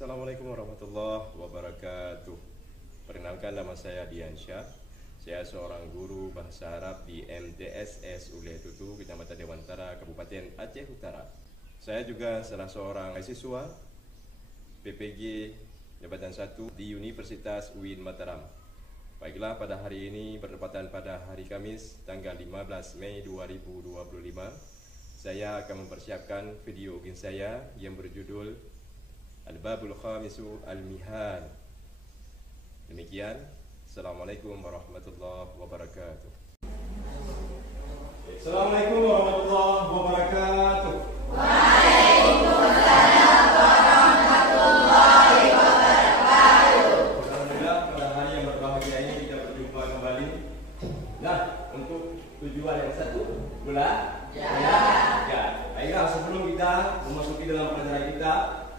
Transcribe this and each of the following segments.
Assalamualaikum warahmatullahi wabarakatuh. Perkenalkan, nama saya Diansyah. Saya seorang guru bahasa Arab di MTSS Uliah Tutu, Kecamatan Dewantara, Kabupaten Aceh Utara. Saya juga salah seorang mahasiswa PPG Jabatan 1 di Universitas UIN Mataram. Baiklah, pada hari ini bertepatan pada hari Kamis tanggal 15 Mei 2025, saya akan mempersiapkan video ujian saya yang berjudul Al-Babul Khamisu Al-Mihan. Demikian, Assalamualaikum warahmatullahi wabarakatuh. Assalamualaikum warahmatullahi wabarakatuh. Waalaikumsalam warahmatullahi wabarakatuh. Alhamdulillah, pada hari yang berbahagia ini kita berjumpa kembali. Nah, untuk tujuan yang satu, belajar. Baiklah, sebelum kita memasuki dalam pelajaran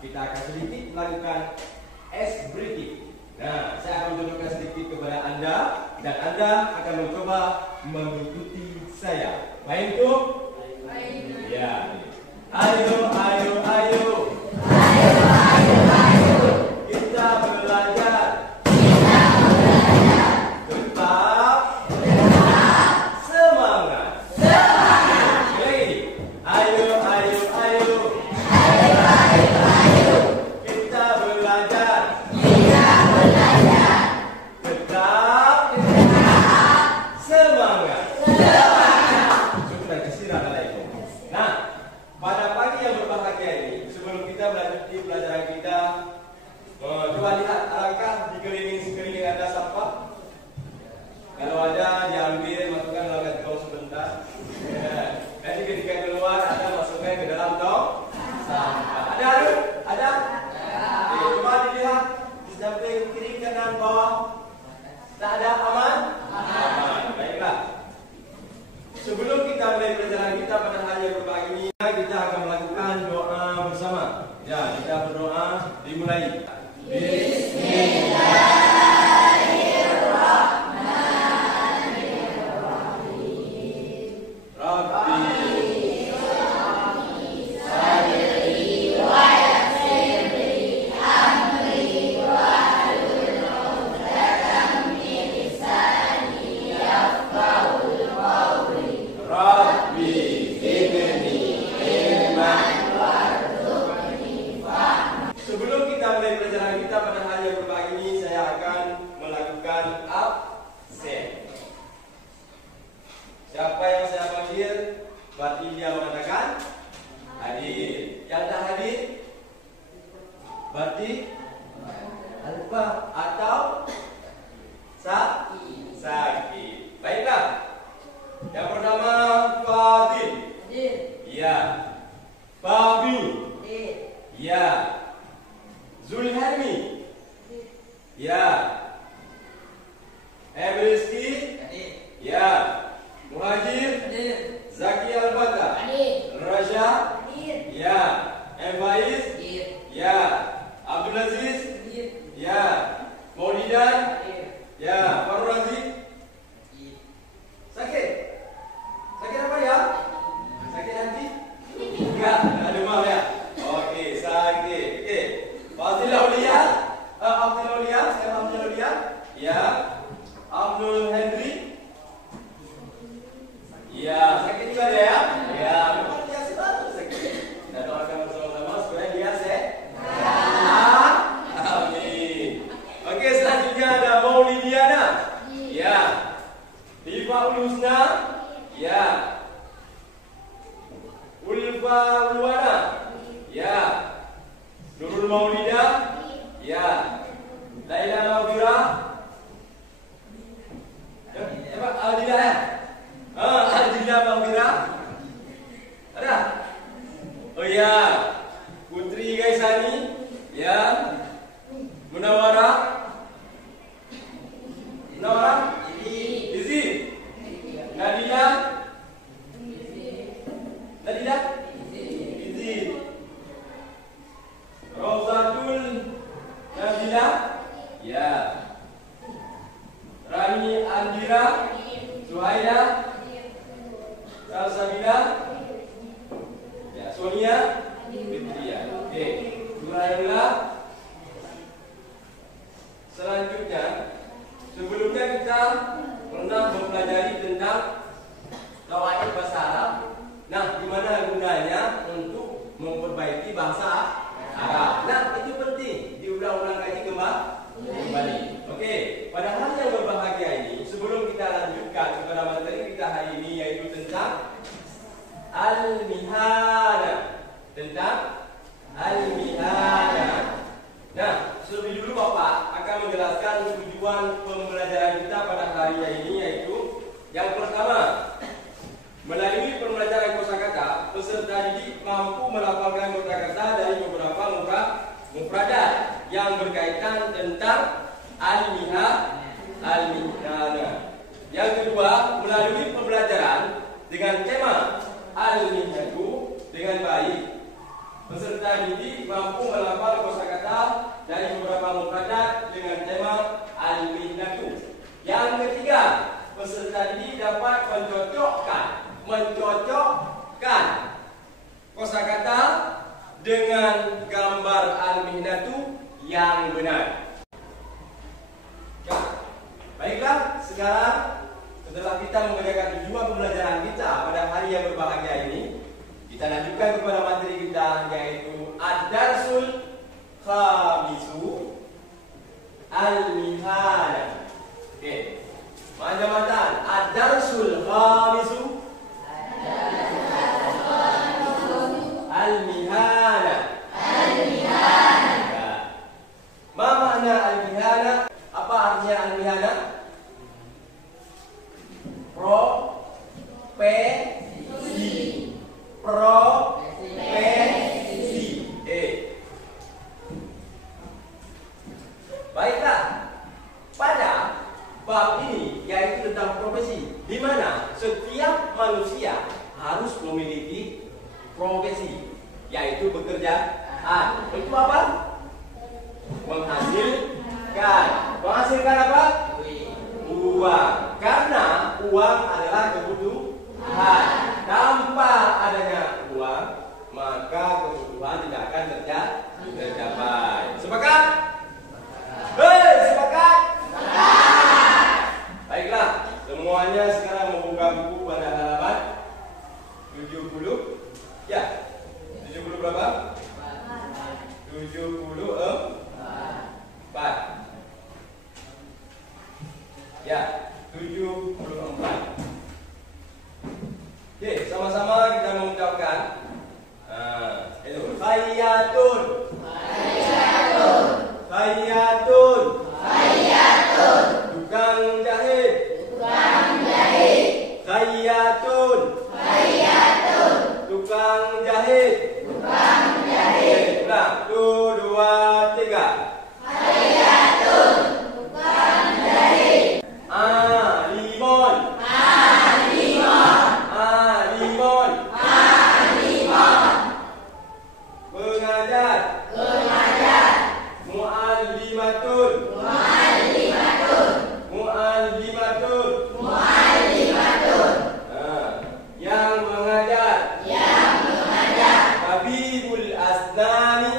kita akan sedikit melakukan ice breathing. Nah, saya akan menunjukkan sedikit kepada Anda dan Anda akan mencoba mengikuti saya. Baik itu? Baik. Ya. Ayo. Kita belajar. Tetap semangat. Lagi. Ayo. Kita belajar. Tetap semangat. Cukup istirahat lagi. Nah, pada pagi yang berbahagia ini, sebelum kita melanjutkan pelajaran kita, coba lihat, alangkah sekeliling ada sampah. Kalau ada, diambil, masukkan dalam kantong sebentar. Nanti ketika keluar, ada masukkan ke dalam tong sampah. Ada? Coba dilihat di samping kiri, kanan, bawah. Tak ada? Aman? Baiklah. Sebelum kita mulai pelajaran kita pada hari yang berbahagia ini, kita akan melakukan doa bersama. Ya, kita berdoa, dimulai. Sebelum kita mulai pelajaran kita pada hari yang berbahagia ini, saya akan melakukan absen. Siapa yang saya panggil, berarti dia mengatakan hadir. Yang tak hadir, berarti lupa atau sakit. Baiklah. Yang pertama, Fadil. Ya. Fabi. Ya. Zulhami. Ya. Rizki. Ya. Muhajir. Zaki Al-Fatah. Raja. Ya. Faiz. Ya. Abdul Aziz. Ya. Maulidan. Ya. Farul Razi. Sakit apa ya? Sakit hati? Enggak, demam ya? Oke, sakit. Oke. Fadil Aulia. Saya Abdul Aulia. Ya. Abdul Henry. Ya, sakit juga dia ya? Ya, memang dia selalu sakit. Kita doakan bersama-sama supaya dia sehat. Amin. Oke, selanjutnya ada Maulidiana. Ya. Diva Husna. Ya. Ulfa Ulwana. Ya. Nurul Maulida. Ya. Laila Maghfira. Aldila ya? Aldila Maghfira. Ada? Oh ya. Putri Gaisani. Ya. Munawara. Izzy. Nadila. Izzy. Rozatul Nabila. Ya. Rani Andira. Suhaila. Salsabila. Ya, Sonia. Fitria. Oke. Nurayula. mengerti bahasa Arab. Nah, itu penting diulang-ulang kaji kembali. Oke, pada hari yang berbahagia ini, sebelum kita lanjutkan kepada materi kita hari ini, yaitu tentang Al-Mihana. Tentang Al-Mihana. Nah, lebih dulu Bapak akan menjelaskan tujuan pembelajaran kita pada hari ini, yaitu yang pertama, melalui pembelajaran kosakata, peserta didik mampu melafalkan kosakata dari beberapa mufradat yang berkaitan tentang Al-Mihana. Yang kedua, melalui pembelajaran dengan tema Al-Mihnatu dengan baik, peserta didik mampu melafal kosakata dari beberapa mufradat dengan tema Al-Mihnatu. Yang ketiga, peserta didik dapat mencocokkan kosakata dengan gambar Al-Mihnatu yang benar. Ya. Baiklah, sekarang setelah kita mengerjakan tujuan pembelajaran kita pada hari yang berbahagia ini, kita lanjutkan kepada materi kita, yaitu Ad-Darsul Khamisu Al-Mihana. Oke, macam-macam Ad-Darsul Khamisu Al-Mihana. Ya. Ma makna Al-Mihana? Apa artinya Al-Mihana? Profesi. Baiklah, pada bab ini yaitu tentang profesi, di mana setiap manusia harus memiliki profesi, yaitu bekerjaan. Untuk apa? Menghasilkan apa? Uang. Karena uang adalah kebutuhan. Tanpa adanya uang, maka kebutuhan tidak akan tercapai. Sepakat? Sepakat? Baiklah, semuanya sekarang membuka buku pada halaman 70. Ya, 70 berapa? 74. Ya, 74. Oke, sama-sama kita mengucapkan itu Khayyatun. Tukang jahit. Khayyatun. Tukang jahit. Oke, ulang. 1, 2, 3. Khayyatun. Tukang jahit. Limon. Muallimatun. Yang mengajar. Tabibul asnani.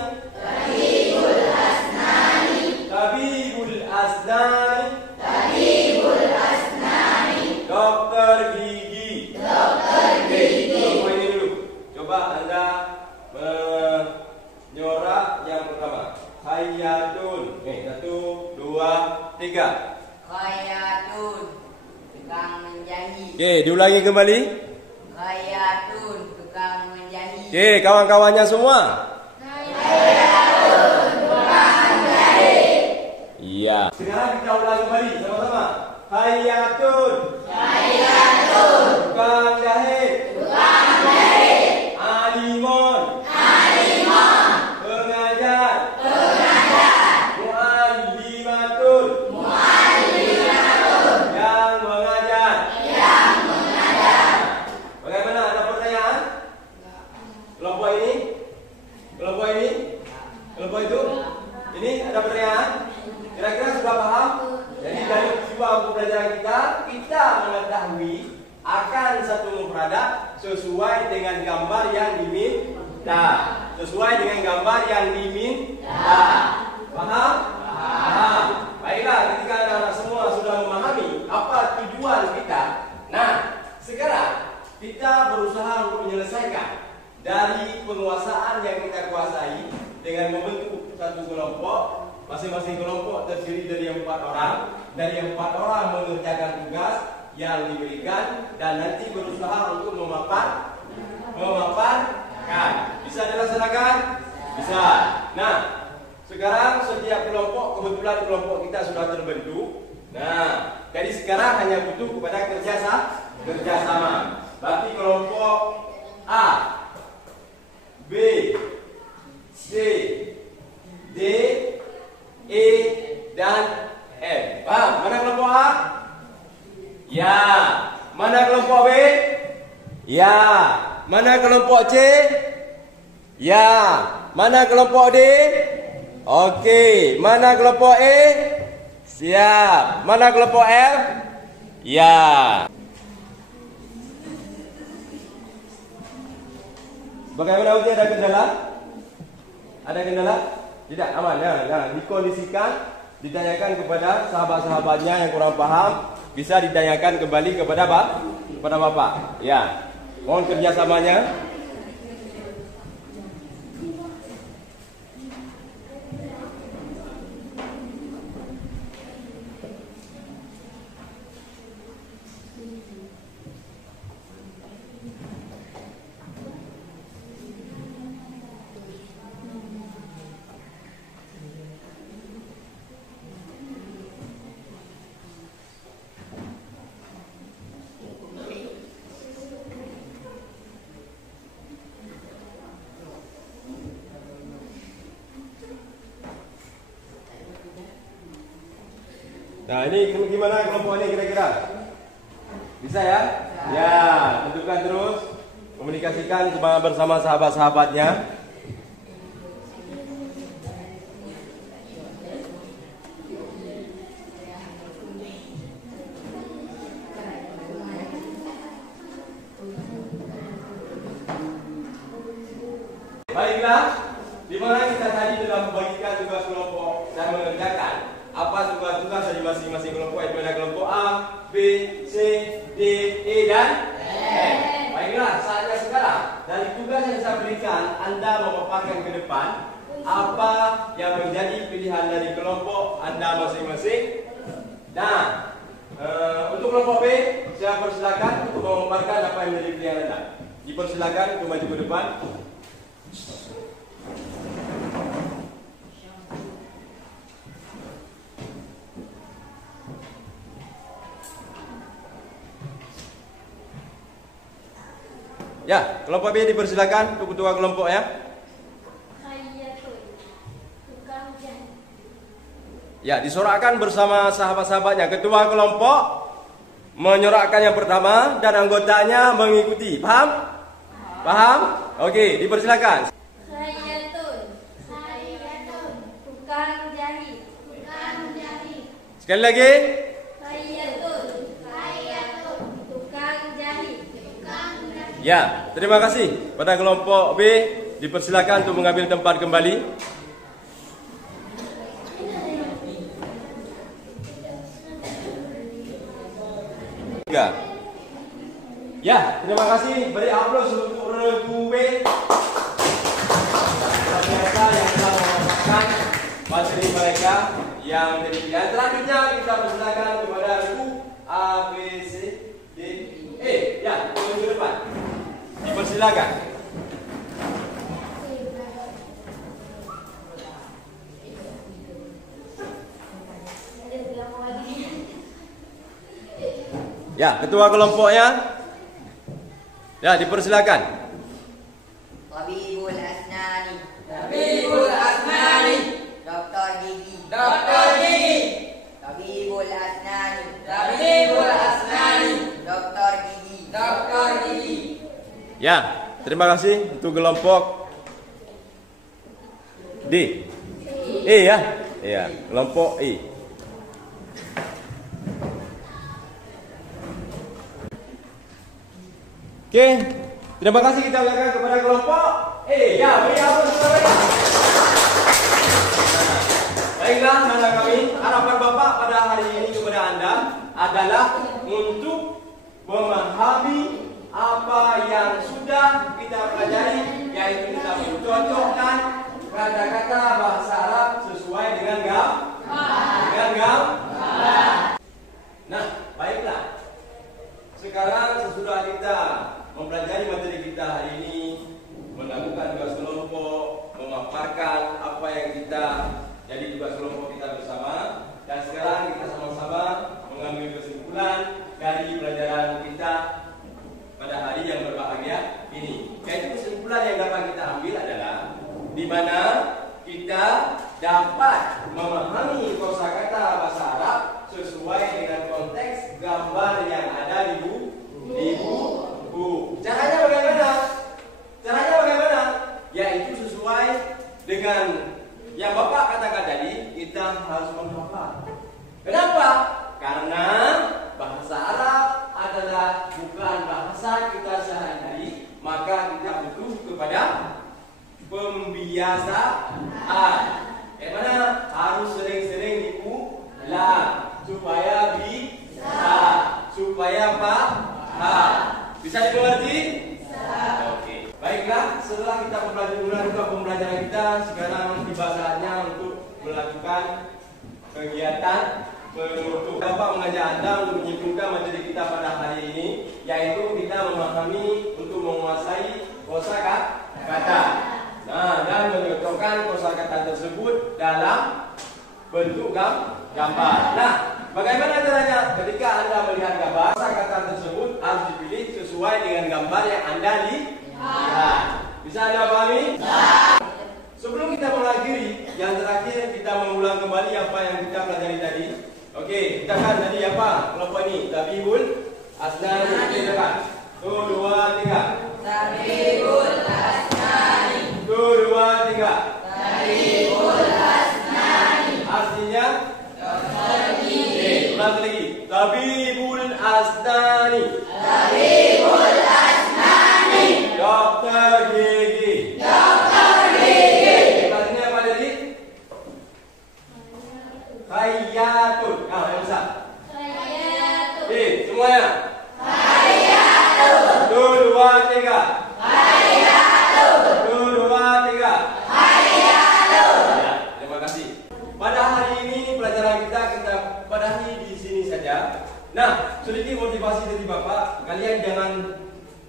Dokter gigi. Coba ini dulu. Coba Anda menyorak yang pertama. Khayyatun. Nih, 1, 2, 3. Khayyatun, tukang menjahit. Oke, diulangi kembali. Khayyatun, tukang menjahit. Oke, kawan-kawannya semua. Khayyatun, tukang menjahit. Iya. Sekarang kita ulang kembali sama-sama. Khayyatun. Tukang jahit. Alimon. Pengajar. Muallimatun. Yang mengajar. Bagaimana, ada pertanyaan? Kelompok ini? Kelompok itu? Ini ada pertanyaan? Kira-kira sudah paham? Jadi dari tujuan pembelajaran kita mengetahui akan satu mufradat sesuai dengan gambar yang diminta. Paham? Baiklah, ketika anak-anak semua sudah memahami apa tujuan kita, nah sekarang kita berusaha untuk menyelesaikan dari penguasaan yang kita kuasai satu kelompok. Masing-masing kelompok terdiri dari 4 orang. Dari 4 orang mengerjakan tugas yang diberikan dan nanti berusaha untuk memaparkan. Bisa dilaksanakan? Bisa. Nah, sekarang setiap kelompok, kebetulan kelompok kita sudah terbentuk. Nah, jadi sekarang hanya butuh kepada kerjasama. Berarti kelompok A, B, C, D, E, dan F. Paham? Mana kelompok A? Ya. Mana kelompok B? Ya. Mana kelompok C? Ya. Mana kelompok D? Oke. Mana kelompok E? Siap. Mana kelompok F? Ya. Bagaimana uji, ada kendala? Ada kendala? Tidak, aman. Nah, dikondisikan, ditanyakan kepada sahabat-sahabatnya yang kurang paham, bisa ditanyakan kembali kepada Bapak. Ya. Mohon kerjasamanya. Nah, ini gimana kelompok ini kira-kira? Bisa ya? Ya, tentukan terus, komunikasikan bersama sahabat-sahabatnya. Baiklah, di mana kita tadi telah membagikan tugas kelompok dan mengerjakan apa tugas-tugas dari masing-masing kelompok, yaitu ada kelompok A, B, C, D, E, dan F. Baiklah, saatnya sekarang dari tugas yang saya berikan, Anda memaparkan ke depan apa yang menjadi pilihan dari kelompok Anda masing-masing. Nah, untuk kelompok B, saya persilakan untuk memaparkan apa yang menjadi pilihan Anda. Dipersilakan untuk maju ke depan. Ya, kelompok B dipersilakan untuk ketua kelompok ya. Tukang jahit. Ya, disorakkan bersama sahabat-sahabatnya. Ketua kelompok menyorakkan yang pertama dan anggotanya mengikuti. Paham? Paham? Oke, dipersilakan. Khayatun. Tukang jahit. Sekali lagi. Khayatun. Tukang jahit. Ya, terima kasih. Pada kelompok B dipersilakan untuk mengambil tempat kembali. Ya, terima kasih. Beri aplaus untuk regu B. Biasa yang telah memaparkan materi mereka yang demikian. Selanjutnya kita persilakan kepada regu A, B, C, D, E. Ya, ke depan. Dipersilakan. Ya, ketua kelompoknya. Ya, dipersilakan. Tabibul Asnani. Tabibul Asnani. Doktor Gigi. Doktor Gigi. Tabibul Asnani. Tabibul Asnani. Doktor Gigi. Doktor Gigi. Ya, terima kasih untuk kelompok D. E ya. Ya, kelompok E. Oke, terima kasih kita ucapkan kepada kelompok E. Ya, beri aplaus untuk mereka. Baiklah, anak kami, harapan Bapak pada hari ini kepada Anda adalah untuk memahami apa yang sudah kita pelajari, yaitu kita mencocokkan kata-kata bahasa Arab jadi tugas kelompok kita bersama. Dan sekarang kita sama-sama mengambil kesimpulan dari pelajaran kita pada hari yang berbahagia ini. Yaitu kesimpulan yang dapat kita ambil adalah di mana kita dapat memahami kosakata bahasa Arab sesuai dengan konteks gambar yang ada di buku. Caranya bagaimana? Caranya bagaimana? Yaitu sesuai dengan yang Bapak katakan tadi, kita harus menghafal. Kenapa? Karena bahasa Arab adalah bukan bahasa kita sehari-hari, maka kita butuh kepada pembiasaan. Bagaimana? Harus sering-sering diulang supaya bisa, supaya paham. Bisa dimengerti? Oke. Baiklah, setelah kita melakukan pembelajaran kita, sekarang tiba saatnya untuk melakukan kegiatan penutup. Bapak mengajak Anda untuk menyimpulkan materi kita pada hari ini, yaitu kita memahami untuk menguasai kosakata. Nah, dan menyocokkan kosakata tersebut dalam bentuk gambar. Nah, bagaimana caranya? Ketika Anda melihat gambar, kosakata tersebut harus dipilih sesuai dengan gambar yang Anda lihat. Bisa Anda pahami? Sebelum kita mengakhiri, yang terakhir kita mengulang kembali apa yang kita pelajari tadi. Oke, kita kan tadi apa? Kelompok ini, Tabibul Asnani. Kita kan 1, 2, 3. Tabibul Asnani. 1, 2, 3. Tabibul Asnani. Artinya Dokter gigi. Oke, ulang lagi. Tabibul Asnani. Tabibul Asnani. Dokter gigi. Dokter gigi. Artinya apa tadi? Khayatun. Nah, yang besar. Hayatun. Semuanya. Hayatun. 1, 2, 3. Hayatun. 1, 2, 3. Hayatun. Ya, terima kasih. Pada hari ini pelajaran kita padahi di sini saja. Nah, sedikit motivasi dari Bapak, kalian jangan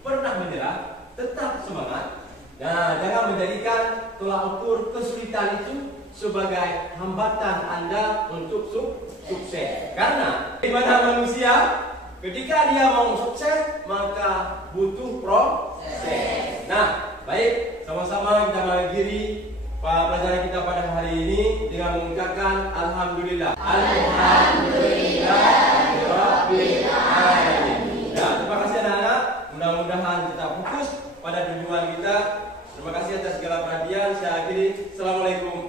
pernah menyerah, tetap semangat. Nah, jangan menjadikan tolak ukur kesulitan itu sebagai hambatan Anda untuk sukses. Karena di mana manusia ketika dia mau sukses maka butuh proses. Nah, baik, sama-sama kita mengakhiri pelajaran kita pada hari ini dengan mengucapkan alhamdulillah. Alhamdulillah rabbil alamin. Ya, terima kasih anak-anak. Mudah-mudahan kita fokus pada tujuan kita. Terima kasih atas segala perhatian. Saya akhiri. Assalamualaikum